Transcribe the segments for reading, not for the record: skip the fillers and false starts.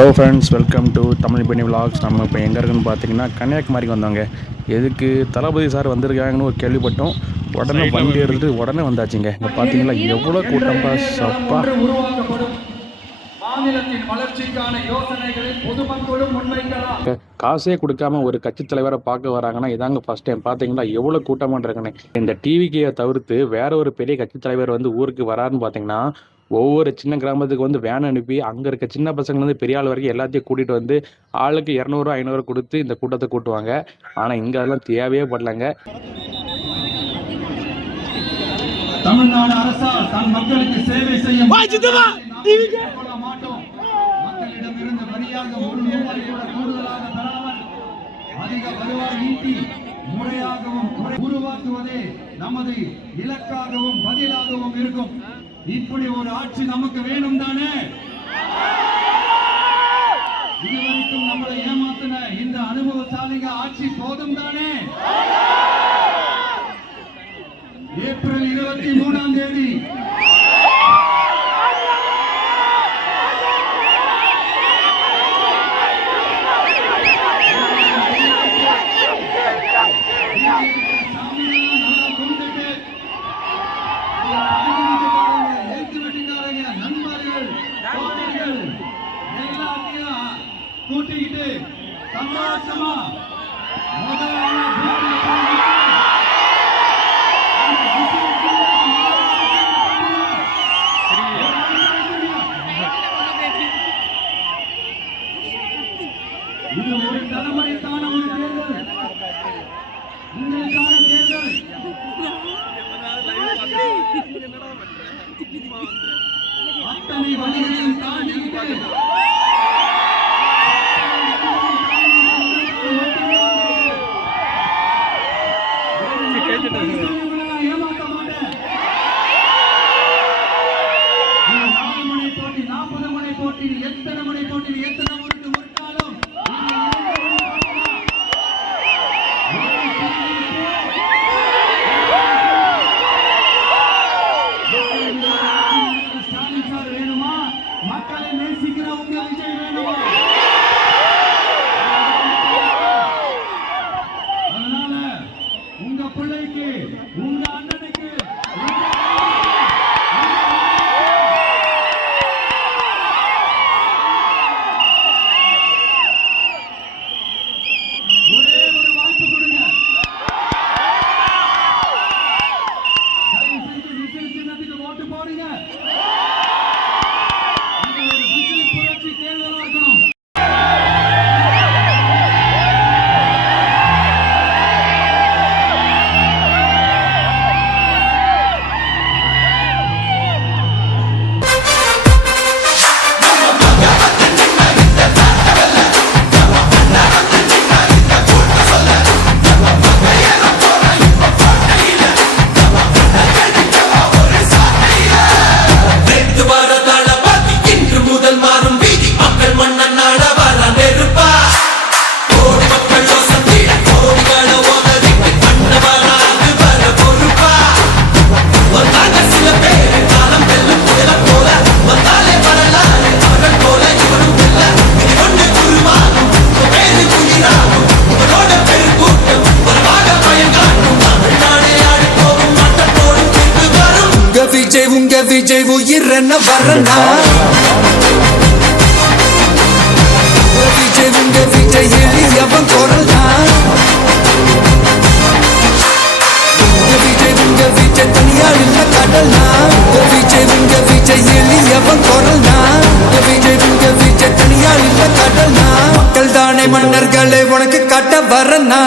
Hello friends, welcome to Tamil பெனி vlogs. நம்ம இப்போ எங்கே இருக்குன்னு பார்த்தீங்கன்னா கன்னியாகுமரிக்கு வந்தோங்க. எதுக்கு தளபதி சார் வந்திருக்காங்கன்னு ஒரு கேள்விப்பட்டோம். உடனே வண்டி எடுத்துட்டு உடனே வந்தாச்சுங்க. இங்கே பார்த்தீங்களா எவ்வளோ கூட்டம்பா, சப்பா. காசே கொடுக்காம ஒரு கட்சி தலைவரை பார்க்க வராங்கன்னா இதாங்க ஃபர்ஸ்ட் டைம். பார்த்தீங்களா எவ்வளோ கூட்டமாக இருக்குன்னு. இந்த டிவிக்கு தவிர்த்து வேற ஒரு பெரிய கட்சி தலைவர் வந்து ஊருக்கு வராருன்னு பார்த்தீங்கன்னா ஒவ்வொரு சின்ன கிராமத்துக்கு வந்து வேன் அனுப்பி அங்கே இருக்க சின்ன பசங்கள்லேருந்து பெரிய ஆள் வரைக்கும் எல்லாத்தையும் கூட்டிகிட்டு வந்து ஆளுக்கு 200 500 கொடுத்து இந்த கூட்டத்தை கூட்டுவாங்க. ஆனால் இங்கே அதெல்லாம் தேவையே படலங்க. தமிழ்நாடு அரசால் தன் மக்களுக்கு சேவை செய்ய மக்களிடமிருந்து வரியாக ரூபாய் கூட கூடுதலாக பெறாமல் அதிக வருவாய் ஈட்டி முறையாகவும் உருவாக்குவதே நமது இலக்காகவும் பதிலாகவும் இருக்கும். இப்படி ஒரு ஆட்சி நமக்கு வேணும் தானே? இதுவரைக்கும் நம்மளை ஏமாத்தின இந்த அனுபவசாலிக ஆட்சி போதும் தானே? ஏப்ரல் 23ஆம் தேதி கூட்டிக்கிட்டு சந்தோஷமா இது ஒரு தலைமுறைக்கான ஒரு தேர்தல், உங்களுக்கான தேர்தல். அத்தனை வழிகளையும் தாண்டிக்கிட்டு ஏமாற்ற மாட்டேன். 4 மணி போட்டி, 40 மணி போட்டி, எத்தனை மணி போட்டி, எத்தனை உருட்டு உருட்டாலும் ஸ்டாலின் சார் வேணுமா? மக்களை நேசிக்கிற உங்க விஜய் வேணுமா? அதனால உங்க பிள்ளைக்கு, உங்க அண்ணனுக்கு ஒரே ஒரு வாய்ப்பு கொடுங்க. தயவு செஞ்சு விசில் சின்னத்துக்கு ஓட்டு போடுங்க. இது ஒரு விசில் புரட்சி தேர்தலா இருக்கணும். உங்க விஜய் உயிரன வரனா? உங்க விஜய் எளியவன் குரல்னா? உங்க விஜய் தனியார் இல்ல கடல்னா? உங்க விஜய் எளியவன் குரல்னா? உங்க விஜய் தனியார் இல்ல கடல்னா? மக்கள் தானே மன்னர்களே உனக்கு காட்ட வரனா?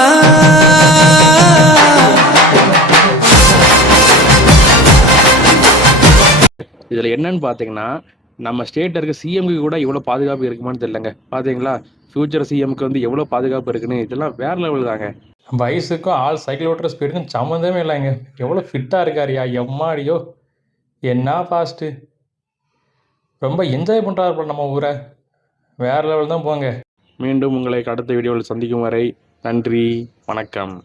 இதில் என்னன்னு பார்த்தீங்கன்னா நம்ம ஸ்டேட்டில் இருக்க சிஎம்க்கு கூட எவ்வளோ பாதுகாப்பு இருக்குமான்னு தெரியலங்க. பார்த்தீங்களா ஃபியூச்சர் சிஎம்க்கு வந்து எவ்வளோ பாதுகாப்பு இருக்குன்னு, இதெல்லாம் வேற லெவல் தாங்க. வயசுக்கும் ஆள் சைக்கிள் ஓட்டுற ஸ்பீடுக்கும் சம்மந்தமே இல்லைங்க. எவ்வளோ ஃபிட்டாக இருக்காருயா, எம்மாடியோ என்ன ஃபாஸ்ட்டு. ரொம்ப என்ஜாய் பண்ணுறாரு நம்ம ஊரை. வேறு லெவல் தான் போங்க. மீண்டும் உங்களை அடுத்த வீடியோவில் சந்திக்கும் வரை நன்றி, வணக்கம்.